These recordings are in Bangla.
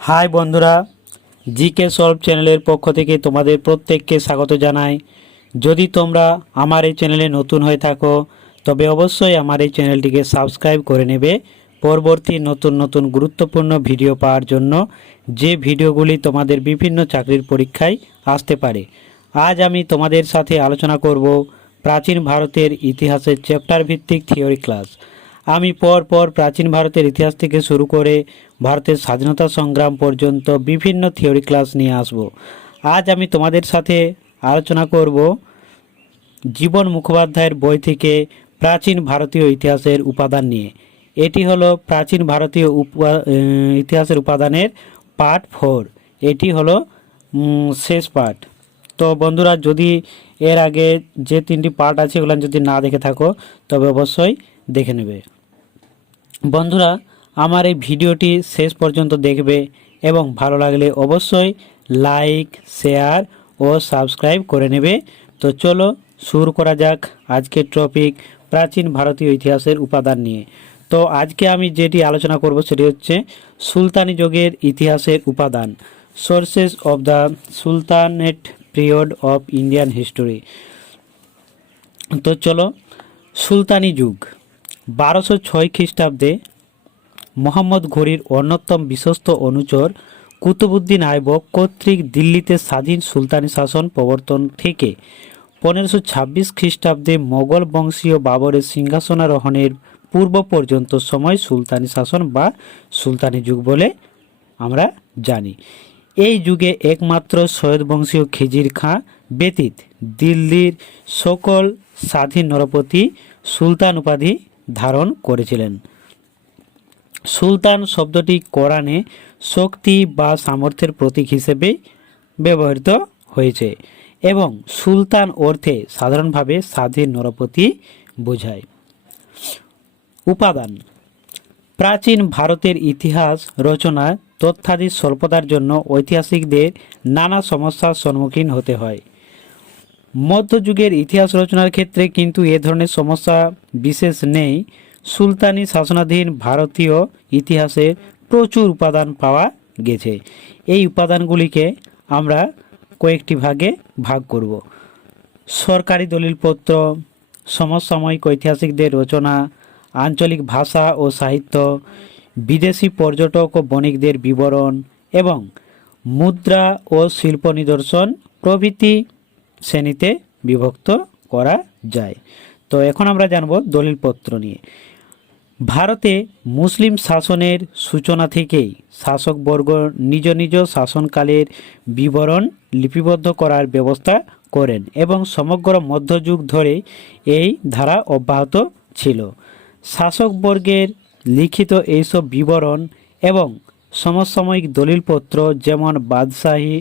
হাই বন্ধুরা, জিকে সলভ চ্যানেলের পক্ষ থেকে তোমাদের প্রত্যেককে স্বাগত জানাই। যদি তোমরা আমার এই চ্যানেলে নতুন হয়ে থাকো তবে অবশ্যই আমার এই চ্যানেলটিকে সাবস্ক্রাইব করে নেবে পরবর্তী নতুন নতুন গুরুত্বপূর্ণ ভিডিও পাওয়ার জন্য, যে ভিডিওগুলি তোমাদের বিভিন্ন চাকরির পরীক্ষায় আসতে পারে। আজ আমি তোমাদের সাথে আলোচনা করব প্রাচীন ভারতের ইতিহাসের চ্যাপ্টার ভিত্তিক থিওরি ক্লাস। আমি পর প্রাচীন ভারতের ইতিহাস থেকে শুরু করে ভারতের স্বাধীনতা সংগ্রাম পর্যন্ত বিভিন্ন থিওরি ক্লাস নিয়ে আসব। আজ আমি তোমাদের সাথে আলোচনা করব জীবন মুখোপাধ্যায়ের বই থেকে প্রাচীন ভারতীয় ইতিহাসের উপাদান নিয়ে। এটি হলো প্রাচীন ভারতীয় ইতিহাসের উপাদানের পার্ট 4। এটি হলো শেষ পার্ট। তো বন্ধুরা, যদি এর আগে যে 3টি পার্ট আছে ওগুলো যদি না দেখে থাকো তবে অবশ্যই দেখে নেবে। বন্ধুরা, আমার এই ভিডিওটি শেষ পর্যন্ত দেখবে এবং ভালো লাগলে অবশ্যই লাইক, শেয়ার ও সাবস্ক্রাইব করে নেবে। তো চলো শুরু করা যাক আজকের টপিক প্রাচীন ভারতীয় ইতিহাসের উপাদান নিয়ে। তো আজকে আমি যেটি আলোচনা করব সেটি হচ্ছে সুলতানি যুগের ইতিহাসের উপাদান, sources of the sultanate period of Indian history. তো চলো, সুলতানি যুগ 1206 খ্রিস্টাব্দে মোহাম্মদ ঘুরির অন্যতম বিশ্বস্ত অনুচর কুতুবুদ্দিন আইবক কর্তৃক দিল্লিতে স্বাধীন সুলতানি শাসন প্রবর্তন থেকে 1526 খ্রিস্টাব্দে মোগল বংশীয় বাবরের সিংহাসনারোহণের পূর্ব পর্যন্ত সময় সুলতানি শাসন বা সুলতানি যুগ বলে আমরা জানি। এই যুগে একমাত্র সৈয়দ বংশীয় খিজির খাঁ ব্যতীত দিল্লির সকল স্বাধীন নরপতি সুলতান উপাধি ধারণ করেছিলেন। সুলতান শব্দটি কোরআনে শক্তি বা সামর্থ্যের প্রতীক হিসেবে ব্যবহৃত হয়েছে এবং সুলতান অর্থে সাধারণভাবে স্বাধীন নরপতি বোঝায়। উপাদান: প্রাচীন ভারতের ইতিহাস রচনায় তথ্যাদি স্বল্পতার জন্য ঐতিহাসিকদের নানা সমস্যার সম্মুখীন হতে হয়। মধ্যযুগের ইতিহাস রচনার ক্ষেত্রে কিন্তু এ ধরনের সমস্যা বিশেষ নেই। সুলতানি শাসনাধীন ভারতীয় ইতিহাসে প্রচুর উপাদান পাওয়া গেছে। এই উপাদানগুলিকে আমরা কয়েকটি ভাগে ভাগ করব। সরকারি দলিলপত্র, সমসাময়িক ঐতিহাসিকদের রচনা, আঞ্চলিক ভাষা ও সাহিত্য, বিদেশি পর্যটক ও বণিকদের বিবরণ এবং মুদ্রা ও শিল্প নিদর্শন প্রভৃতি শ্রেণীতে বিভক্ত করা যায়। তো এখন আমরা জানব দলিলপত্র নিয়ে। ভারতে মুসলিম শাসনের সূচনা থেকেই শাসকবর্গ নিজ নিজ শাসনকালের বিবরণ লিপিবদ্ধ করার ব্যবস্থা করেন এবং সমগ্র মধ্যযুগ ধরে এই ধারা অব্যাহত ছিল। শাসকবর্গের লিখিত এইসব বিবরণ এবং সমসাময়িক দলিলপত্র যেমন বাদশাহী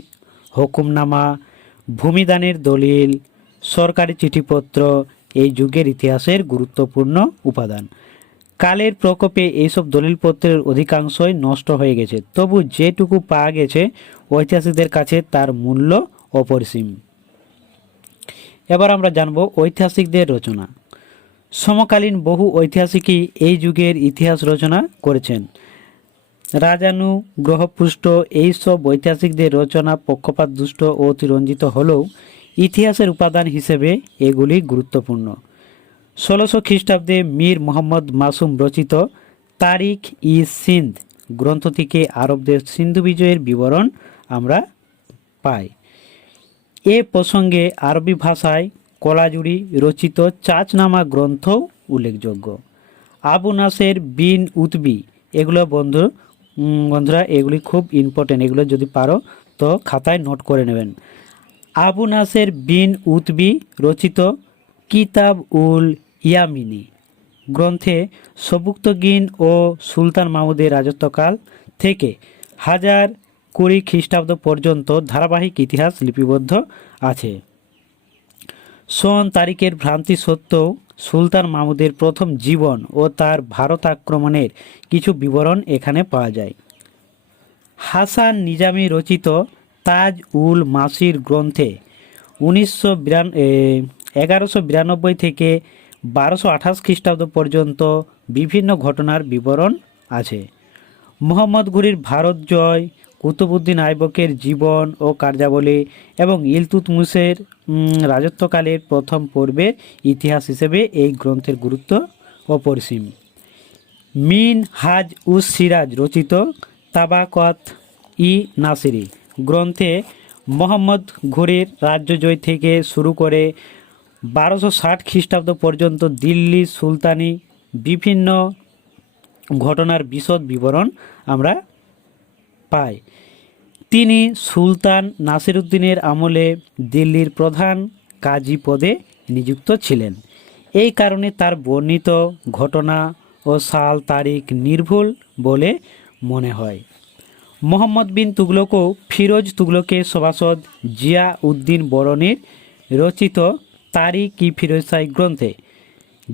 হুকুমনামা, ভূমিদানের দলিল, সরকারি চিঠিপত্র এই যুগের ইতিহাসের গুরুত্বপূর্ণ উপাদান। কালের প্রকোপে এইসব দলিলপত্রের অধিকাংশই নষ্ট হয়ে গেছে, তবু যেটুকু পাওয়া গেছে ঐতিহাসিকদের কাছে তার মূল্য অপরিসীম। এবার আমরা জানব ঐতিহাসিকদের রচনা। সমকালীন বহু ঐতিহাসিকই এই যুগের ইতিহাস রচনা করেছেন। রাজানুগ্রহপুষ্ট এইসব ঐতিহাসিকদের রচনা পক্ষপাত দুষ্ট ও অতিরঞ্জিত হলেও ইতিহাসের উপাদান হিসেবে এগুলি গুরুত্বপূর্ণ। 1600 খ্রিস্টাব্দে মীর মোহাম্মদ মাসুম রচিত তারিখ ই সিন্ধ গ্রন্থ থেকে আরবদের সিন্ধু বিজয়ের বিবরণ আমরা পাই। এ প্রসঙ্গে আরবি ভাষায় কলাজুড়ি রচিত চাচনামা গ্রন্থ উল্লেখযোগ্য। আবু নাসের বিন উতবি, এগুলো বন্ধুরা এগুলি খুব ইম্পর্টেন্ট, এগুলো যদি পারো তো খাতায় নোট করে নেবেন। আবু নাসের বিন উতবি রচিত কিতাব উল ইয়ামিনী গ্রন্থে সবুক্তগিন ও সুলতান মাহমুদের রাজত্বকাল থেকে 1020 খ্রিস্টাব্দ পর্যন্ত ধারাবাহিক ইতিহাস লিপিবদ্ধ আছে। সন তারিখের ভ্রান্তি সত্ত্বেও সুলতান মাহমুদের প্রথম জীবন ও তার ভারত আক্রমণের কিছু বিবরণ এখানে পাওয়া যায়। হাসান নিজামী রচিত তাজ উল মাসির গ্রন্থে 1192 থেকে 1228 খ্রিস্টাব্দ পর্যন্ত বিভিন্ন ঘটনার বিবরণ আছে। মোহাম্মদ ঘুরির ভারত জয় কুতুবউদ্দিন আইবকের জীবন ও কার্যাবলী এবং ইলতুৎমিশের রাজত্বকালের প্রথম পর্বের ইতিহাস হিসেবে এই গ্রন্থের গুরুত্ব অপরিসীম। মিন হাজ উস সিরাজ রচিত তাবাকাত ই নাসিরি গ্রন্থে মোহাম্মদ ঘুরির রাজ্যজয় থেকে শুরু করে 1260 খ্রিস্টাব্দ পর্যন্ত দিল্লি সুলতানি বিভিন্ন ঘটনার বিশদ বিবরণ আমরা পাই। তিনি সুলতান নাসিরউদ্দিনের আমলে দিল্লির প্রধান কাজী পদে নিযুক্ত ছিলেন। এই কারণে তার বর্ণিত ঘটনা ও সাল তারিখ নির্ভুল বলে মনে হয়। মোহাম্মদ বিন তুগলকও ফিরোজ তুগলকের সভাসদ জিয়া উদ্দিন বরনির রচিত তারিখ-ই ফিরোজশাহী গ্রন্থে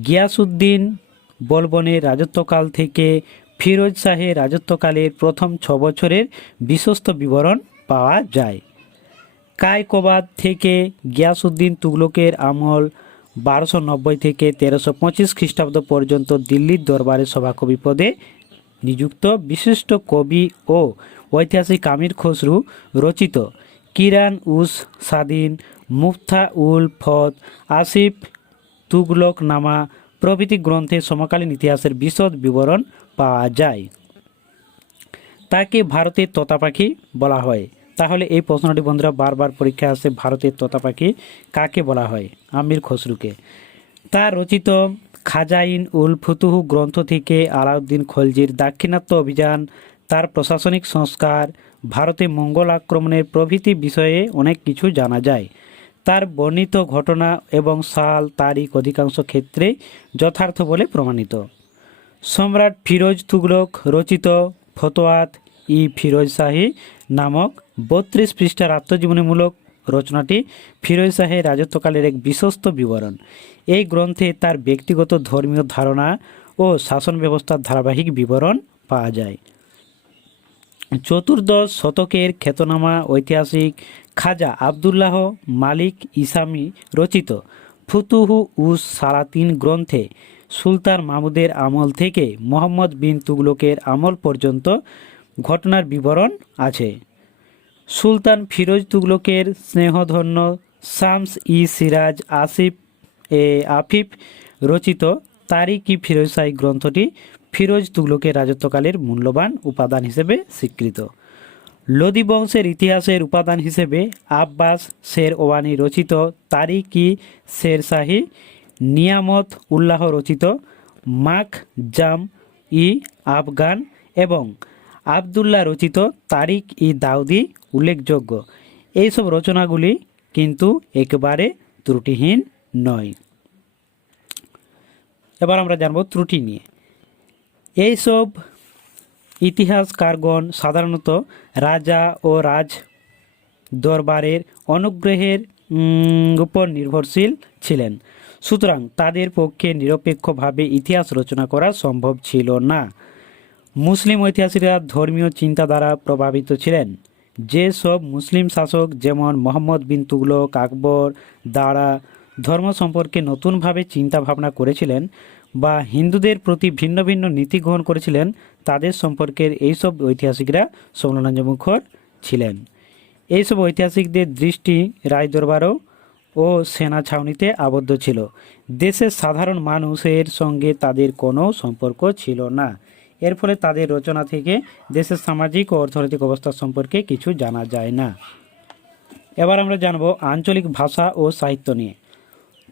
গিয়াসউদ্দিন বলবনের রাজত্বকাল থেকে ফিরোজ শাহের রাজত্বকালের প্রথম 6 বছরের বিশ্বস্ত বিবরণ পাওয়া যায়। কায়কোবাদ থেকে গিয়াসউদ্দিন তুগলকের আমল 1290 থেকে 1325 খ্রিস্টাব্দ পর্যন্ত দিল্লির দরবারে সভাকবি পদে নিযুক্ত বিশিষ্ট কবি ও ঐতিহাসিক আমির খসরু রচিত কিরান উস সাদিন, মুফতা উল ফত, আসিফ তুগলকনামা প্রভৃতি গ্রন্থে সমকালীন ইতিহাসের বিশদ বিবরণ পাওয়া যায়। তাকে ভারতের তোতা পাখি বলা হয়। তাহলে এই প্রশ্নটি বন্ধুরা বারবার পরীক্ষা আসে, ভারতের তোতা পাখি কাকে বলা হয়? আমির খসরুকে। তার রচিত খাজাইন উল ফুতুহু গ্রন্থ থেকে আলাউদ্দিন খলজির দাক্ষিণাত্য অভিযান, তার প্রশাসনিক সংস্কার, ভারতে মঙ্গল আক্রমণের প্রভৃতি বিষয়ে অনেক কিছু জানা যায়। তার বর্ণিত ঘটনা এবং সাল তারিখ অধিকাংশ ক্ষেত্রে যথার্থ বলে প্রমাণিত। সম্রাট ফিরোজ তুগলক রচিত ফতোয়াত ই ফিরোজ শাহী নামক 32 পৃষ্ঠার আত্মজীবনীমূলক রচনাটি ফিরোজ শাহের রাজত্বকালের এক বিশ্বস্ত বিবরণ। এই গ্রন্থে তার ব্যক্তিগত ধর্মীয় ধারণা ও শাসন ব্যবস্থার ধারাবাহিক বিবরণ পাওয়া যায়। চতুর্দশ শতকের খ্যাতনামা ঐতিহাসিক খাজা আবদুল্লাহ মালিক ইসামি রচিত ফুতুহু উস সালাতিন গ্রন্থে সুলতান মাহমুদের আমল থেকে মোহাম্মদ বিন তুগলকের আমল পর্যন্ত ঘটনার বিবরণ আছে। সুলতান ফিরোজ তুগলকের স্নেহধন্য শামস ই সিরাজ আফিফ রচিত তারিখ-ই ফিরোজশাহী গ্রন্থটি ফিরোজ তুগলকের রাজত্বকালের মূল্যবান উপাদান হিসেবে স্বীকৃত। লোদি বংশের ইতিহাসের উপাদান হিসেবে আব্বাস শের ওয়ানি রচিত তারিখ-ই শেরশাহী, নিয়ামত উল্লাহ রচিত মাক জাম ই আফগান এবং আবদুল্লাহ রচিত তারিখ-ই দাউদি উল্লেখযোগ্য। এইসব রচনাগুলি কিন্তু একেবারে ত্রুটিহীন নয়। এবার আমরা জানব ত্রুটি নিয়ে। এইসব ইতিহাসকারগণ সাধারণত রাজা ও রাজ দরবারের অনুগ্রহের উপর নির্ভরশীল ছিলেন, সুতরাং তাদের পক্ষে নিরপেক্ষভাবে ইতিহাস রচনা করা সম্ভব ছিল না। মুসলিম ঐতিহাসিকরা ধর্মীয় চিন্তাধারা প্রভাবিত ছিলেন। যে সব মুসলিম শাসক যেমন মোহাম্মদ বিন তুগলক, আকবর, দারা ধর্ম সম্পর্কে নতুনভাবে চিন্তা ভাবনা করেছিলেন বা হিন্দুদের প্রতি ভিন্ন ভিন্ন নীতি গ্রহণ করেছিলেন, তাদের সম্পর্কের এইসব ঐতিহাসিকরা সমালোচনামুখর ছিলেন। এইসব ঐতিহাসিকদের দৃষ্টি রাজদরবারও ও সেনা ছাউনিতে আবদ্ধ ছিল। দেশের সাধারণ মানুষের সঙ্গে তাদের কোনো সম্পর্ক ছিল না। এর ফলে তাদের রচনা থেকে দেশের সামাজিক ও অর্থনৈতিক অবস্থা সম্পর্কে কিছু জানা যায় না। এবার আমরা জানব আঞ্চলিক ভাষা ও সাহিত্য নিয়ে।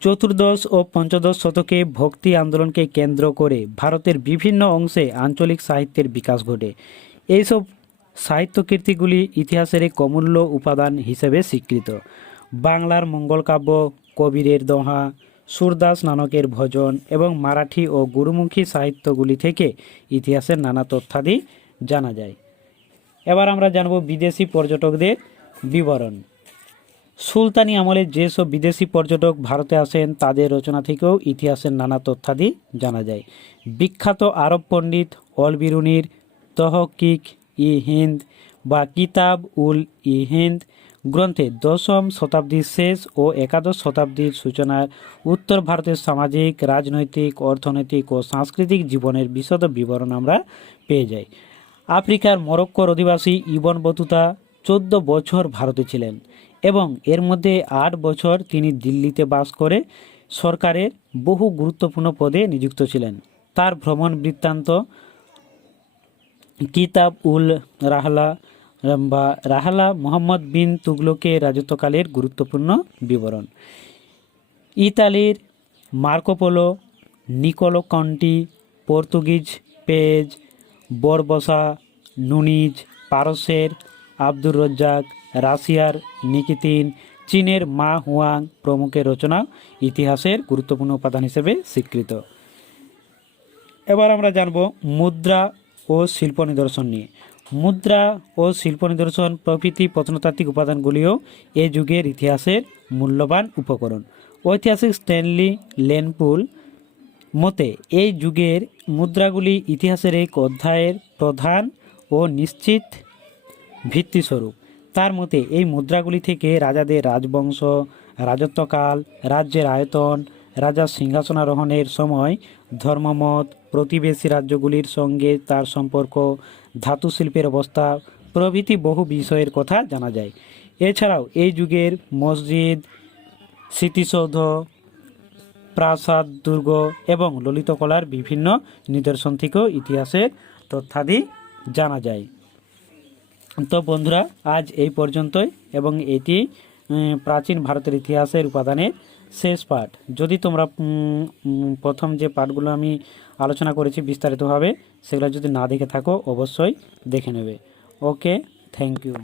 চতুর্দশ ও পঞ্চদশ শতকে ভক্তি আন্দোলনকে কেন্দ্র করে ভারতের বিভিন্ন অংশে আঞ্চলিক সাহিত্যের বিকাশ ঘটে। এইসব সাহিত্যকীর্তিগুলি ইতিহাসের এক অমূল্য উপাদান হিসেবে স্বীকৃত। বাংলার মঙ্গলকাব্য, কবিরের দোহা, সুরদাস নানকের ভজন এবং মারাঠি ও গুরুমুখী সাহিত্যগুলি থেকে ইতিহাসের নানা তথ্যাদি জানা যায়। এবার আমরা জানব বিদেশি পর্যটকদের বিবরণ। সুলতানি আমলে যেসব বিদেশি পর্যটক ভারতে আসেন তাদের রচনা থেকেও ইতিহাসের নানা তথ্যাদি জানা যায়। বিখ্যাত আরব পণ্ডিত অল বিরুনির তহকিক ই হিন্দ বা কিতাব উল ই হিন্দ গ্রন্থে 10ম শতাব্দীর শেষ ও 11শ শতাব্দীর সূচনার উত্তর ভারতের সামাজিক, রাজনৈতিক, অর্থনৈতিক ও সাংস্কৃতিক জীবনের বিশদ বিবরণ আমরা পেয়ে যাই। আফ্রিকার মরক্কোর অধিবাসী ইবন বতুতা 14 বছর ভারতে ছিলেন এবং এর মধ্যে 8 বছর তিনি দিল্লিতে বাস করে সরকারের বহু গুরুত্বপূর্ণ পদে নিযুক্ত ছিলেন। তার ভ্রমণ বৃত্তান্ত কিতাব উল রাহলা বা রাহলা মোহাম্মদ বিন তুগলকের রাজত্বকালের গুরুত্বপূর্ণ বিবরণ। ইতালির মার্কোপোলো, নিকোলো কন্টি, পর্তুগিজ পেজ, বরবসা, নুনিজ, পারস্যের আব্দুর রজ্জাক, রাশিয়ার নিকিতিন, চীনের মা হুয়াং প্রমুখের রচনা ইতিহাসের গুরুত্বপূর্ণ উপাদান হিসেবে স্বীকৃত। এবার আমরা জানব মুদ্রা ও শিল্প নিদর্শন নিয়ে। মুদ্রা ও শিল্প নিদর্শন প্রভৃতি প্রত্নতাত্ত্বিক উপাদানগুলিও এ যুগের ইতিহাসের মূল্যবান উপকরণ। ঐতিহাসিক স্ট্যানলি লেনপুল মতে এই যুগের মুদ্রাগুলি ইতিহাসের এক অধ্যায়ের প্রধান ও নিশ্চিত ভিত্তিস্বরূপ। তার মতে এই মুদ্রাগুলি থেকে রাজাদের রাজবংশ, রাজত্বকাল, রাজ্যের আয়তন, রাজার সিংহাসনারোহণের সময় ধর্মমত, প্রতিবেশী রাজ্যগুলির সঙ্গে তার সম্পর্ক, ধাতু শিল্পের অবস্থা প্রভৃতি বহু বিষয়ের কথা জানা যায়। এছাড়াও এই যুগের মসজিদ, স্মৃতিসৌধ, প্রাসাদ, দুর্গ এবং ললিতকলার বিভিন্ন নিদর্শন থেকেও ইতিহাসের তথ্যাদি জানা যায়। তো বন্ধুরা, আজ এই পর্যন্তই এবং এটি প্রাচীন ভারতের ইতিহাসের উপাদানের শেষ পাঠ। যদি তোমরা প্রথম যে পাঠগুলো আমি আলোচনা করেছি বিস্তারিতভাবে, সেগুলো যদি না দেখে থাকো অবশ্যই দেখে নেবে। ওকে, থ্যাংক ইউ।